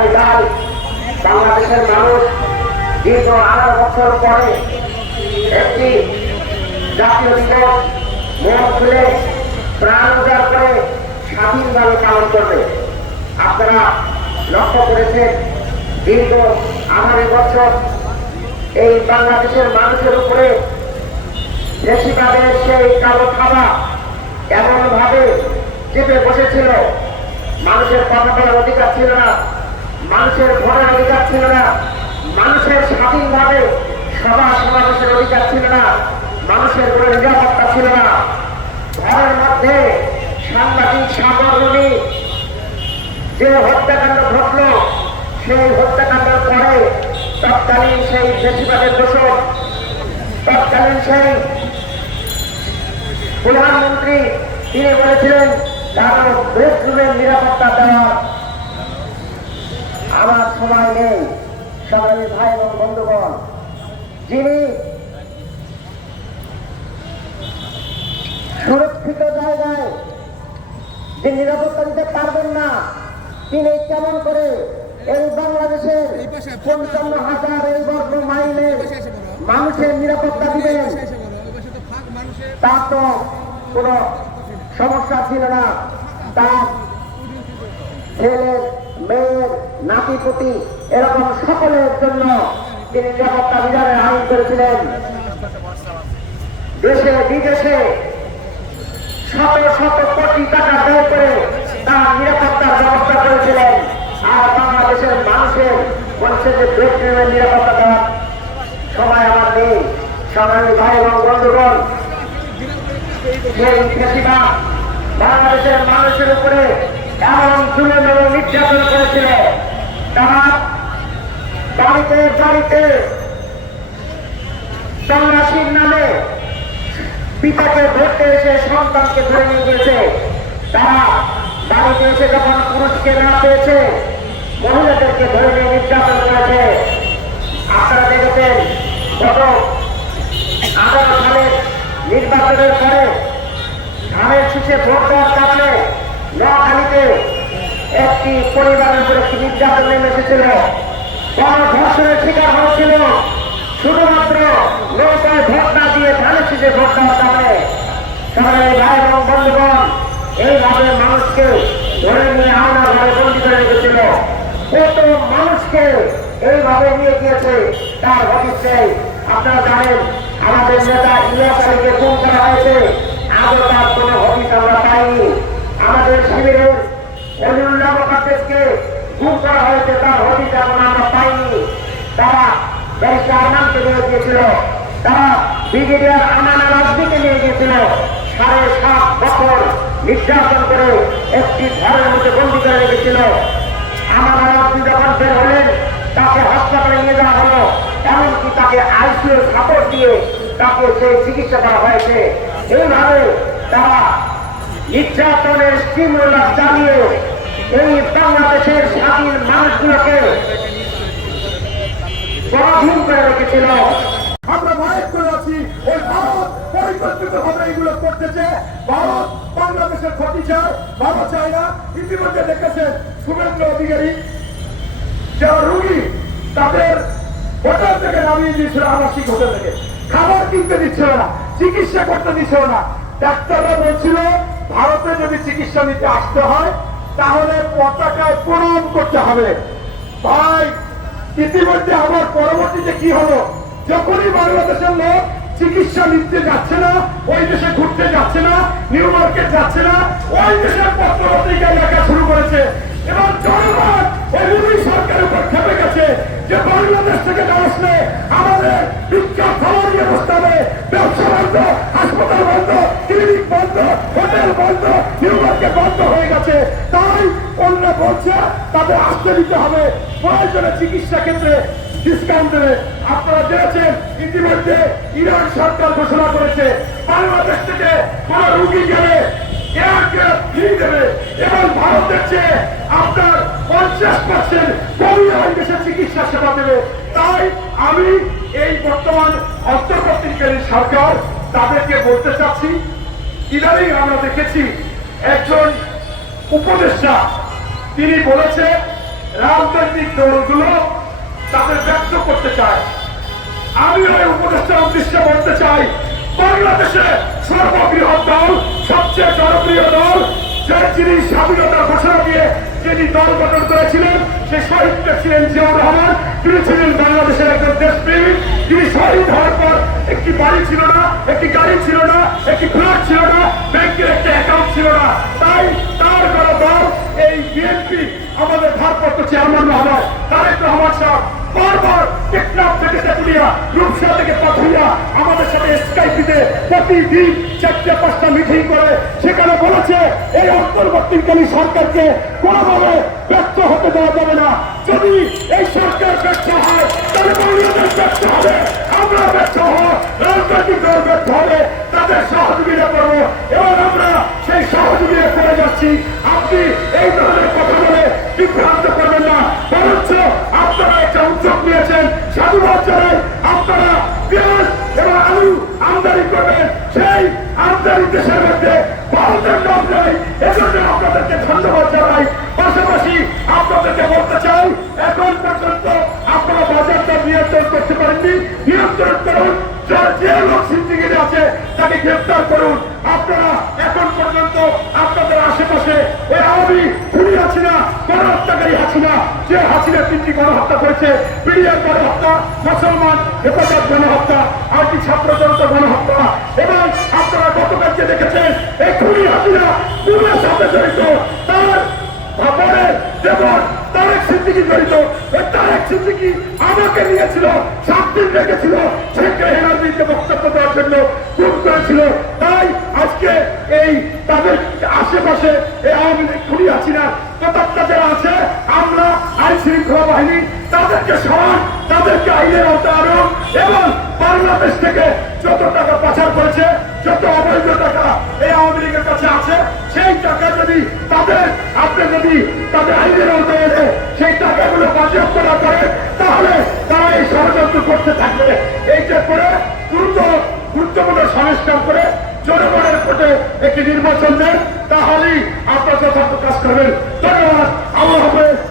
আগামীকাল বাংলাদেশের মানুষ দীর্ঘ 18 বছর পরে একটি জাতীয় দিবস মন খুলে প্রাণ উজাড় করে স্বাধীনভাবে পালন করবে। আপনারা লক্ষ্য করেছেন দীর্ঘ 18 বছর এই বাংলাদেশের মানুষের উপরে বেশিরভাগের সেই কালো থাবা এমন ভাবে চেপে বসেছিল, মানুষের কথা বলার অধিকার ছিল না, মানুষের ভোটের অধিকার ছিল না, মানুষের স্বাধীনভাবে সভা সমাবেশের অধিকার ছিল না, মানুষের কোনো নিরাপত্তা ছিল না। ঘরের মধ্যে সাংবাদিক সাগরণী যে হত্যাকাণ্ড ঘটল, সেই হত্যাকাণ্ডের পরে তৎকালীন সেই বেশিরভাগের দোষক, তৎকালীন সেই প্রধানমন্ত্রী তিনি বলেছিলেন কারো বেডরুমের নিরাপত্তা দেওয়ার আমার সময় নেই। সবাই ভাই এবং বন্ধুগণ, যিনি সুরক্ষিত জায়গায় যে নিরাপত্তা দিতে পারবেন না, তিনি কেমন করে এই বাংলাদেশের 55,000 এই বর্গ মাইলের মানুষের নিরাপত্তা দিবেন? তার তো কোনো সমস্যা ছিল না। তার ছেলের, মেয়ের, নাতিপুতি এরকম সকলের জন্য তিনি নিরাপত্তা বিধানের আইন করেছিলেন। দেশে বিদেশে শত শত কোটি টাকা ব্যয় করে তার নিরাপত্তার ব্যবস্থা করেছিলেন। আর বাংলাদেশের মানুষের বলছে যে বেডরুমের নিরাপত্তা দেওয়ার সময় আমার নেই। সবাই ভাই এবং বন্ধুগণ, সেই বেশিরভাগ বাংলাদেশের মানুষের উপরে এমন জুলুম এবং নির্যাতন করেছিল, তারা বাড়িতে বাড়িতে সন্ন্যাসীর নামে পিতাকে ধরতে এসে সন্তানকে ধরে নিয়ে গেছে। তারা বাড়িতে এসে যখন পুরুষকে না পেয়েছে, মহিলাদেরকে ধরে নিয়ে নির্যাতন করেছে। আপনারা দেখেছেন গত 18 সালের নির্বাচনের পরে ধানের শীষে ভোট দেওয়ার কারণে নোয়াখালীতে একটি পরিবারের উপরে একটি নির্যাতন নেমে এসেছিল, গণধর্ষণের শিকার হয়েছিল শুধুমাত্র নৌকায় ভোট না দিয়ে ধানের শীষে ভোট দেওয়ার কারণে। সবাই ভাই এবং বন্ধুগণ, এইভাবে মানুষকে ধরে নিয়ে আয়না ঘরে বন্দী করে রেখেছিল। কত মানুষকে এইভাবে নিয়ে গিয়েছে তার হদিস নেই। আপনারা জানেন আমাদের নেতা ইলিয়াস আলীকে খুন করা হয়েছে, আজও তার কোনো হদিস আমরা পাইনি। আমাদের শিবিরের অলিউল্লাহ মুকাদ্দেসকে খুন করা হয়েছে, তার হদিস এখন আমরা পাইনি। তারা ব্যারিস্টার আরমানকে নিয়ে গিয়েছিল, তারা ব্রিগেডিয়ার আমান আল আজমিকে নিয়ে গিয়েছিল। 7.5 বছর নির্যাতন করে একটি ঘরের মধ্যে বন্দী করে রেখেছিল। আমান আল আজমি যখন বের হলেন, তাকে হাসপাতালে নিয়ে যাওয়া হলো, এমনকি তাকে আইসিইউ সাপোর্ট দিয়ে তাকে সেই চিকিৎসা করা হয়েছে। এইভাবে তারা নির্যাতনের স্টিমুলার চালিয়ে এই বাংলাদেশের স্বাধীন মানুষগুলোকে পরাধীন করে রেখেছিল। আমরা মায়ের করে আছি, ওই ভারত পরিকল্পিত ভাবে এগুলো করতেছে। ভারত বাংলাদেশের ক্ষতি চায়, ভালো চায় না। ইতিমধ্যে দেখেছেন শুভেন্দু অধিকারী যারা রুগী তাদের হোটেল থেকে নামিয়ে দিয়েছিল, আবাসিক হোটেল থেকে খাবার কিনতে দিচ্ছিল না, চিকিৎসা করতে দিচ্ছিল না। ডাক্তাররা বলছিল ভারতে যদি চিকিৎসা নিতে আসতে হয় তাহলে পতাকায় প্রণাম করতে হবে। ভাই, ইতিমধ্যে আমার পরবর্তীতে কি হলো, যখনই বাংলাদেশের লোক চিকিৎসা নিতে যাচ্ছে না, ওই দেশে ঘুরতে যাচ্ছে না, নিউ মার্কেট যাচ্ছে না, ওই দেশের পত্রপত্রিকা লেখা শুরু করেছে। এবং জনগণ ওই মোদী সরকারের উপর খেপে গেছে যে বাংলাদেশ থেকে না আসলে আমাদের বিখ্যাত খাবার ব্যবস্থা হবে, ব্যবসা বন্ধ, হাসপাতাল বন্ধ, ক্লিনিক বন্ধ, হোটেল বন্ধ, নিউ মার্কেট বন্ধ হয়ে গেছে। তাই অন্য বলছে তাদের আসতে দিতে হবে, প্রয়োজনে চিকিৎসা ক্ষেত্রে ডিসকাউন্ট দেবে। আপনারা দেখেছেন ইতিমধ্যে ইরান সরকার ঘোষণা করেছে বাংলাদেশ থেকে কোন রুগী গেলে দেবে এবং ভারতের চেয়ে আপনার 50% কমিয়ে ওই দেশে চিকিৎসা সেবা দেবে। তাই আমি এই বর্তমান অন্তর্বর্তীকালীন সরকার তাদেরকে বলতে চাচ্ছি, ইদানিং আমরা দেখেছি একজন উপদেষ্টা তিনি বলেছে রাজনৈতিক দলগুলো তাদের ব্যক্ত করতে চায়। আমি ওই উপদেষ্টার উদ্দেশ্যে বলতে চাই, বাংলাদেশে সর্ববৃহৎ দল, সবচেয়ে জনপ্রিয় দল, যিনি স্বাধীনতার ঘোষণা দিয়ে যিনি দল গঠন করেছিলেন, সে শহীদটা ছিলেন জিয়াউর রহমান। তিনি ছিলেন বাংলাদেশের একজন দেশপ্রেমী। তিনি শহীদ হওয়ার পর একটি বাড়ি ছিল না, একটি গাড়ি ছিল না, একটি ফ্ল্যাট ছিল না, ব্যাংকের একটা অ্যাকাউন্ট ছিল না। তাই তার কোনো দল এই বিএনপি আমাদের ভারপ্রাপ্ত চেয়ারম্যান মহোদয় তারেক রহমান সাহেব বারবার টেকনাফ থেকে তেতুলিয়া, রূপসা থেকে পাথুরিয়া আমাদের সাথে স্কাইপিতে প্রতিদিন 4-5টা মিটিং করে সেখানে বলেছে এই অন্তর্বর্তীকালীন সরকারকে কোনোভাবে ব্যর্থ হতে দেওয়া যাবে না। যদি এই সরকার ব্যর্থ হয় তাহলে বাংলাদেশ ব্যর্থ হবে, আমরা ব্যর্থ হব, রাজনৈতিক দল ব্যর্থ হবে, তাদের সহযোগিতা করবো এবং আমরা সেই সহযোগিতা করে যাচ্ছি। আপনি এই ধরনের কথা বলে বিভ্রান্ত করবেন না, বরঞ্চ আপনারা একটা উদ্যোগ নিয়েছেন, সাধুবাদ জানাই। আপনারা পেঁয়াজ এবং আলু আমদানি করবেন, সেই আমদানি দেশের মধ্যে ভারতের নাম নেই, এজন্য আপনাদেরকে ধন্যবাদ জানাই। পাশাপাশি আপনাদেরকে বলতে চাই, এখন পর্যন্ত আপনারা বাজারটা নিয়ন্ত্রণ করতে পারেননি, নিয়ন্ত্রণ করুন। যার যে লোক সিন্ডিকেটে আছে তাকে গ্রেফতার করুন। আপনারা এখন পর্যন্ত আপনাদের আশেপাশে ওই আওয়ামী খুনি হাসিনা, গণহত্যাকারী হাসিনা, যে হাসিনা 3টি গণহত্যা করেছে, পিডিআর গণহত্যা, মুসলমান হেফাজত গণহত্যা, আরটি ছাত্র জনতা গণহত্যা, এবং আপনারা গতকাল যে দেখেছেন এই খুনি হাসিনা পুরের সাথে জড়িত, তার ভাবনের দেবর তারেক সিদ্দিকী জড়িত। ওই তারেক সিদ্দিকী আমাকে নিয়েছিল, 7 দিন রেখেছিল, শেখ রেহানার বিরুদ্ধে বক্তব্য দেওয়ার জন্য খুন করেছিল। তাই আজকে এই তাদের আশেপাশে এই আওয়ামী লীগ খুনি হাসিনা প্রতাপটা যারা আছে, আমরা আইন শৃঙ্খলা বাহিনী তাদেরকে সমান, তাদেরকে আইনের আওতায় আনুন এবং বাংলাদেশ থেকে যত টাকা পাচার করেছে, যত অবৈধ টাকা এই আওয়ামী লীগের কাছে আছে, সেই টাকা যদি আপনি যদি তাদের আইনের আওতায় এনে সেই টাকাগুলো বাজেয়াপ্ত না করে, তাহলে তারা এই ষড়যন্ত্র করতে থাকবে। এইটা করে দ্রুত গুরুত্বপূর্ণ সংস্কার করে জনগণের ভোটে একটি নির্বাচন দেন, তাহলেই আপনার যথার্থ কাজ করবেন। ধন্যবাদ। আল্লাহ হাফেজ।